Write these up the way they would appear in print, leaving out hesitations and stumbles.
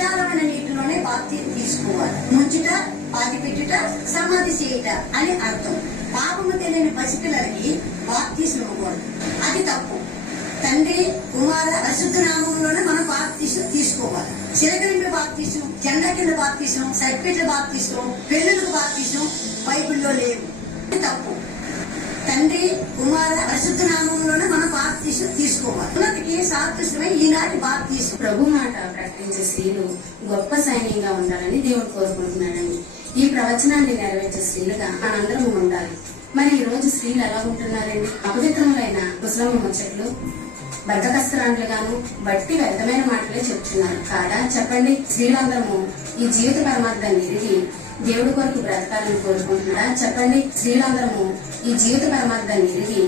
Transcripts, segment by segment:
విస్తారమైన నీటిలోనే బాప్తిసం తీసుకోవాలి. ముంచుట, పాతిపెట్టుట, సమాధి చేయుట అని అర్థం. పాపము తెలియని పసిపిల్లలకి బాప్తిసం ఇవ్వకూడదు, అది తప్పు. తండ్రి, కుమార, పరిశుద్ధ నామంలోనే మనం బాప్తిసం తీసుకోవాలి. చిలకరింపు బాప్తిసం, జెండా కింద బాప్తిసం, సర్టిఫికెట్ల బాప్తిసం, పెళ్లిలకు బాప్తిసం బైబిల్లో లేవు, అది తప్పు. తండ్రి, కుమార, పరిశుద్ధ నామంలోనే మనం బాప్తిసం తీసుకోవాలి. ఉన్నతికి సాదృశ్యమై ఈనాటి బాప్తిసం. ప్రభు మాట ప్రకటించే స్త్రీలు గొప్ప సైన్యంగా ఉండాలని దేవుడు కోరుకుంటున్నాడండి. ఈ ప్రవచనాన్ని నెరవేర్చే స్త్రీలుగా మనందరం ఉండాలి. మరి ఈ రోజు స్త్రీలు ఎలా ఉంటున్నారండి? అపవిత్రములైన కుశలమ ముచ్చట్లు, బద్దకస్త్రాండ్లుగాను బట్టి వ్యర్థమైన మాటలే చెప్తున్నారు కాదా? చెప్పండి. స్త్రీలందరము ఈ జీవిత పరమార్థాన్ని ఎరిగి దేవుడి కొరకు బ్రతకాలని కోరుకుంటున్నారా? చెప్పండి. స్త్రీలందరము ఈ జీవిత పరమార్థాన్ని ఎరిగి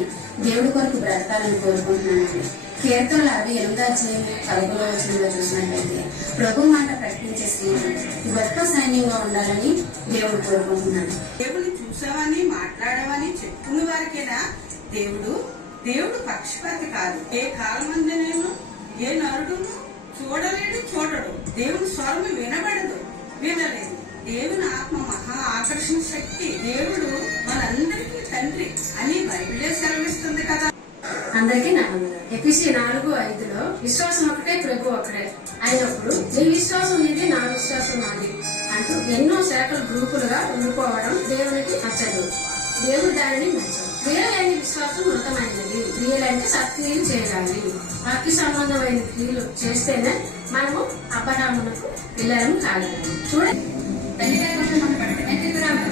దేవుడి కొరకు బ్రతకాలని కోరుకుంటున్నానండి. కీర్తనలు 68:11 వచనంలో చూసినట్లయితే ప్రభు మాట ప్రకటించే స్త్రీలు గొప్ప సైన్యంగా ఉండాలని దేవుడు కోరుకుంటున్నాడు. దేవుడు చూసావని మాట్లాడవని చెప్పుకునే వారికేనా దేవుడు పక్షపాతి కాదు. ఏ కాలమందునేమో ఏ నరుడును చూడడు. దేవుని స్వరము వినలేదు. దేవుని ఆత్మ మహా ఆకర్షణ శక్తి. దేవుడు మనందరికీ తండ్రి అని బైబిలే సెలవిస్తుంది కదా. అందరికీ నమ్మకం. ఎఫెసీ 4:5 విశ్వాసం ఒకటే, ప్రభు ఒకటే అయినప్పుడు నీ విశ్వాసం నీది, నా విశ్వాసం నాది అంటూ ఎన్నో శాఖలు గ్రూపులుగా ఉండిపోవడం దేవునికి నచ్చదు. దేవుడు దానిని నచ్చదు. క్రియలేని విశ్వాసం మృతమైనది. క్రియలంటే సత్క్రియలు చేయాలి. వాక్య సంబంధమైన క్రియలు చేస్తేనే మనము అబ్రహామునకు పిల్లలను కాగలము. చూడండి, తల్లిదండ్రుల కోసం మనం పడుకునే తిరుగురాము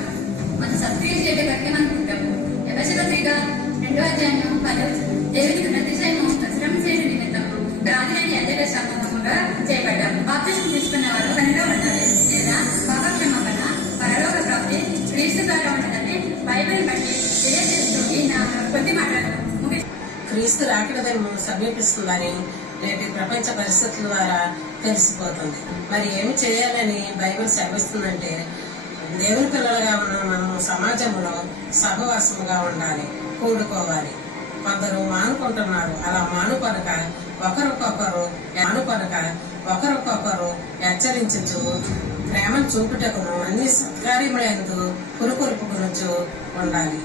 మన సత్క్రియ చేయడం బట్టి మనం ఉంటాము. ఎవరిగా 2:10 దేవునికి ప్రతిశయము పరిశ్రమ చేయడం నిమిత్తము రాజులేని అజగ సంబంధముగా చేయబడ్డాము. బాప్తిసం తీసుకున్న వారు పనిలో ఉండాలి, లేదా పాపక్షమాపణ, పరలోక ప్రాప్తి క్రీస్తు ద్వారా ఉంటుందని బైబిల్ బట్టి తెలియజేస్తూ ఈయన కొద్ది మాటలు క్రీస్తు రాకడదని సమీపిస్తుందని నేటి ప్రపంచ పరిస్థితుల ద్వారా తెలిసిపోతుంది. మరి ఏమి చేయాలని బైబిల్ సెలవిస్తుందంటే, దేవుని పిల్లలుగా ఉన్న మనము సమాజంలో సహవాసముగా ఉండాలి, కూడుకోవాలి. కొందరు మానుకుంటున్నారు. అలా మానుకొనక ఒకరికొకరు హెచ్చరించు, ప్రేమను చూపుటకును అన్ని సత్కార్యములందు పురుకొల్పుకొనుచు ఉండాలి.